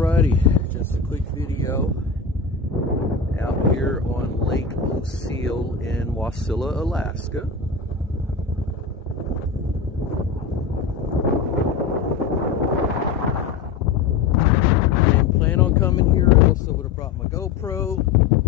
Alrighty, just a quick video out here on Lake Lucille in Wasilla, Alaska. I didn't plan on coming here, else I would have brought my GoPro.